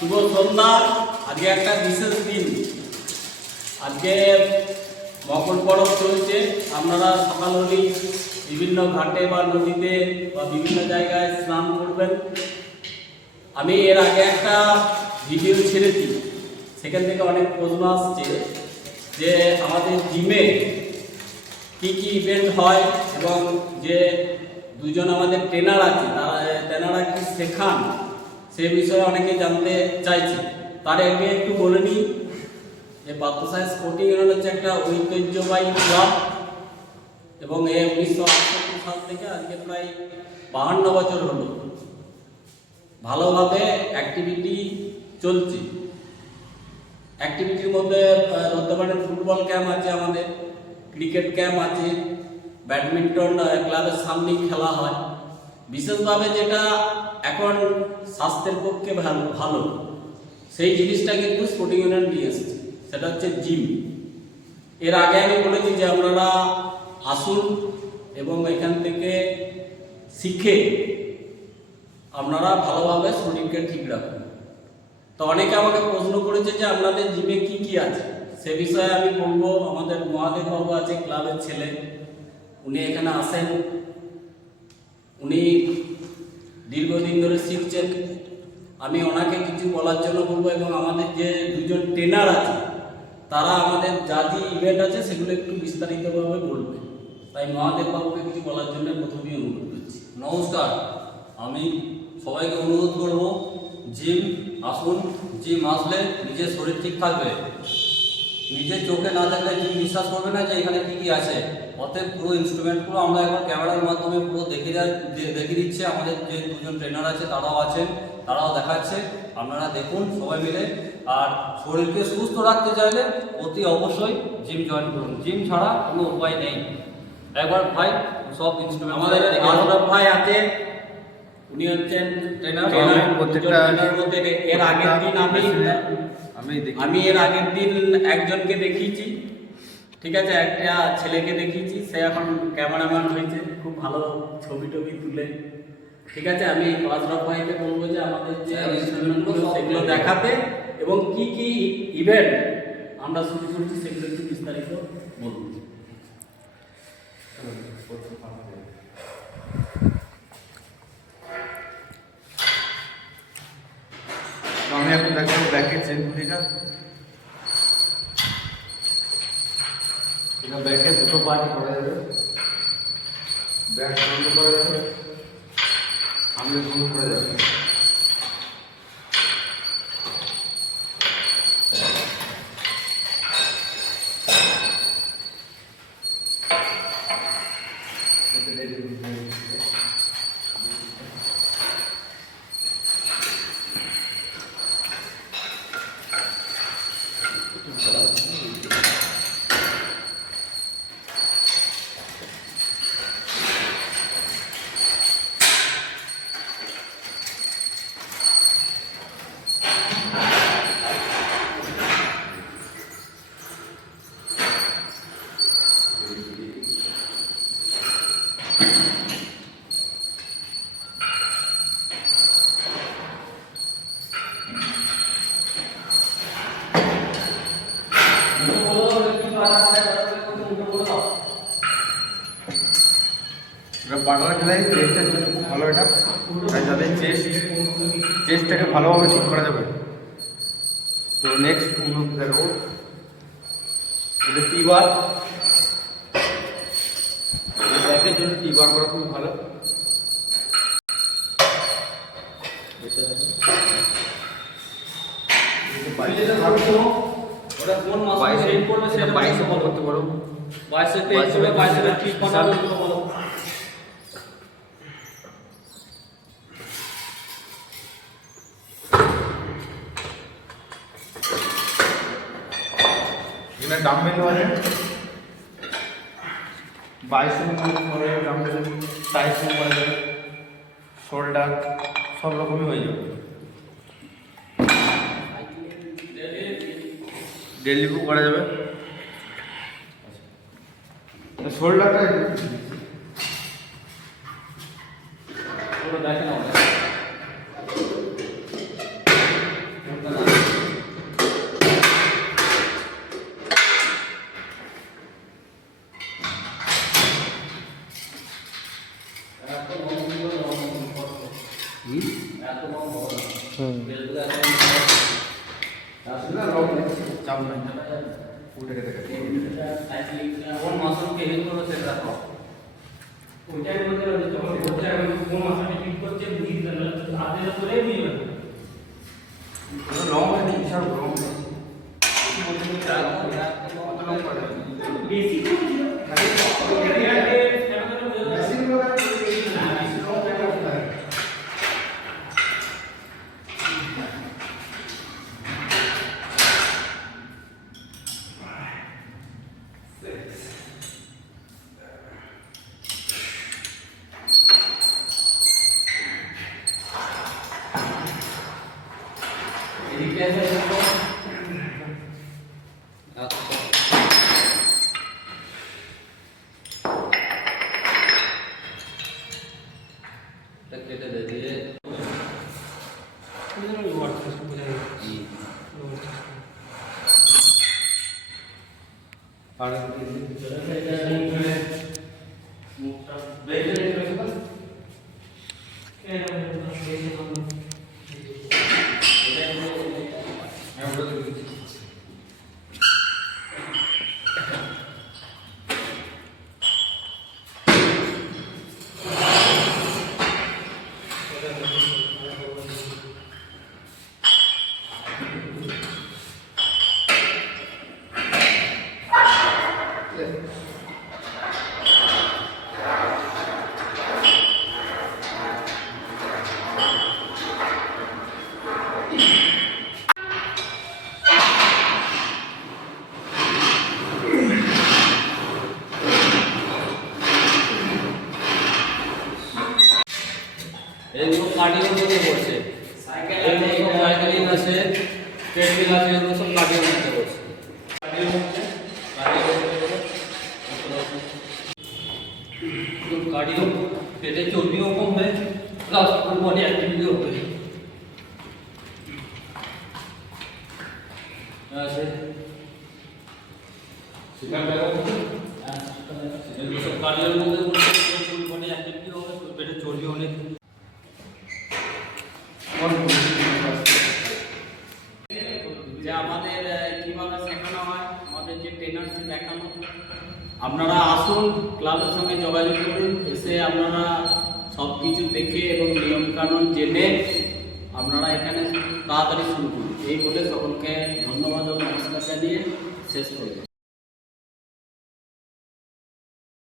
শুভ সন্ধ্যা। আজকে একটা বিশেষ দিন। আজকে মকর পরব চলছে। আপনারা সকাল হলেই বিভিন্ন ঘাটে বা নদীতে বা বিভিন্ন জায়গায় স্নান করবেন। আমি এর আগে একটা ভিডিও ছেড়েছি, সেখান থেকে অনেক প্রশ্ন আসছে যে আমাদের জিমে কী কী ইভেন্ট হয় এবং যে দুজন আমাদের ট্রেনার আছে তেনারা কি শেখান সে বিষয়ে অনেকে জানতে চাইছে। তার আগে একটু বলে নিই যে পাত্রসাহেব স্পোর্টিং ইউনিয়ন হচ্ছে একটা ঐতিহ্যবাহী ক্লাব এবং 1968 সাল থেকে আজকে প্রায় 52 বছর হলো ভালোভাবে অ্যাক্টিভিটি চলছে। অ্যাক্টিভিটির মধ্যে ধরতে পারেন ফুটবল ক্যাম্প আছে, আমাদের ক্রিকেট ক্যাম্প আছে, ব্যাডমিন্টন ক্লাবের সামনেই খেলা হয়। বিশেষভাবে যেটা এখন স্বাস্থ্যের পক্ষে ভালো সেই জিনিসটা কিন্তু স্পোর্টিং ইউনিয়ন নিয়ে এসেছে, সেটা হচ্ছে জিম। এর আগে আমি বলেছি যে আপনারা আসুন এবং এখান থেকে শিখে আপনারা ভালোভাবে শরীরকে ঠিক রাখুন। তো অনেকে আমাকে প্রশ্ন করেছে যে আপনাদের জিমে কি কি আছে, সে বিষয়ে আমি বলবো। আমাদের মহাদেব বাবু আছে, ক্লাবের ছেলে, উনি এখানে আসেন, উনি দীর্ঘদিন ধরে শিখছেন। আমি ওনাকে কিছু বলার জন্য বলবো এবং আমাদের যে দুজন ট্রেনার আছে তারা আমাদের যা যে ইভেন্ট আছে সেগুলো একটু বিস্তারিতভাবে বলবে। তাই মহাদেব বাবুকে কিছু বলার জন্য প্রথমেই অনুরোধ করছি। নমস্কার, আমি সবাইকে অনুরোধ করব জিম আসুন। জিম আসলে নিজের শরীর ঠিক থাকবে। নিজের চোখে না দেখলে জিম বিশ্বাস করবে না যে এখানে কী কী আছে। অতএব পুরো ইনস্ট্রুমেন্টগুলো আমরা একবার ক্যামেরার মাধ্যমে পুরো দেখিয়ে দিচ্ছে। আমাদের যে দুজন ট্রেনার আছে তারাও আছেন, তারাও দেখাচ্ছে। আপনারা দেখুন সবাই মিলে। আর শরীরকে সুস্থ রাখতে চাইলে অতি অবশ্যই জিম জয়েন করুন। জিম ছাড়া কোনো উপায় নেই। একবার ভাই সব ইনস্ট্রুমেন্ট আমাদের আশরাফ ভাই আছে, উনি হচ্ছেন ট্রেনার। এর আগের দিন আমি এর আগের দিন একজনকে দেখিয়েছি, ঠিক আছে, একটা ছেলেকে দেখিয়েছি, সে এখন ক্যামেরাম্যান হয়েছে, খুব ভালো ছবি টবি তুলে। ঠিক আছে, আমি আশরাফ ভাইকে বলবো যে আমাদের যে ইনস্ট্রুমেন্টগুলো সেগুলো দেখাতে এবং কি কি ইভেন্ট আমরা শুরু করছি সেগুলো একটু বিস্তারিত বলুন। আমি এখন দেখাবো ব্যাকের চেনগুলিটা। এটা ব্যাকে দুটো পার্ট করা যাবে, ব্যাক বন্ধ করা যাবে, সামনে বন্ধ করা যাবে। বাটার খেলাই চেস্টের জন্য খুব ভালো। এটা তাই যাদের চেস্টটাকে ভালোভাবে ঠিক করা যাবে। তো নেক্সট দেখো, এটা টি-বার। ব্যাকের জন্য টি-বার করা খুব ভালো। ওটা কোন মাসে সেট করবে সেটা 22 করতে পারো, 22 তে হিসেবে 22 এর ঠিক বানাবে বলো। এখানে ডাম্বেলও আছে, 22 করে ডাম্বেল, 23 করে যাবে, শোল্ডার সব রকমই হয়ে যাবে। ডেডলিফটও করা যাবে। শোল্ডারটা দেখে নাও। বেলগুলো চাপ নাই উঠে গেছে কোন মাশরুমকে হিট করবে সেটা দেখো। ওইটার মধ্যে যখন করতে হবে কোন মাসাটা ঠিক করছে বুঝি দিল আধে করে নিয়ে যাবে লং নেই বিশাল লং নেই বেশি তো ছিল এদিকে আছে কেটে দে দিয়ে ওয়ার্ড সিস্টেম বোঝা যায় আর মুখটা বেঁধে রেখেছে না? এগুলো কার্ডিওর মধ্যে পড়ছে। এগুলো সব সাইকেলিং আছে, ট্রেডমিল আছে, এগুলো সব কার্ডিওর মধ্যে পড়ছে। কার্ডিও পেটে চর্বিও কমবে, প্লাস ফুল বডি অ্যাক্টিভিটিও হবে। আছে এগুলো সব কার্ডিওর মধ্যে পড়ছে, ফুল বডি অ্যাক্টিভিটি হবে, পেটে চর্বি অনেক যে আমাদের কিভাবে শেখানো হয়, আমাদের যে ট্রেনার্সে দেখানো, আপনারা আসুন, ক্লাবের সঙ্গে যোগাযোগ করুন, এসে আপনারা সব কিছু দেখে এবং নিয়মকানুন জেনে আপনারা এখানে তাড়াতাড়ি শুরু করুন। এই বলে সকলকে ধন্যবাদ ও নমস্কার জানিয়ে শেষ করব।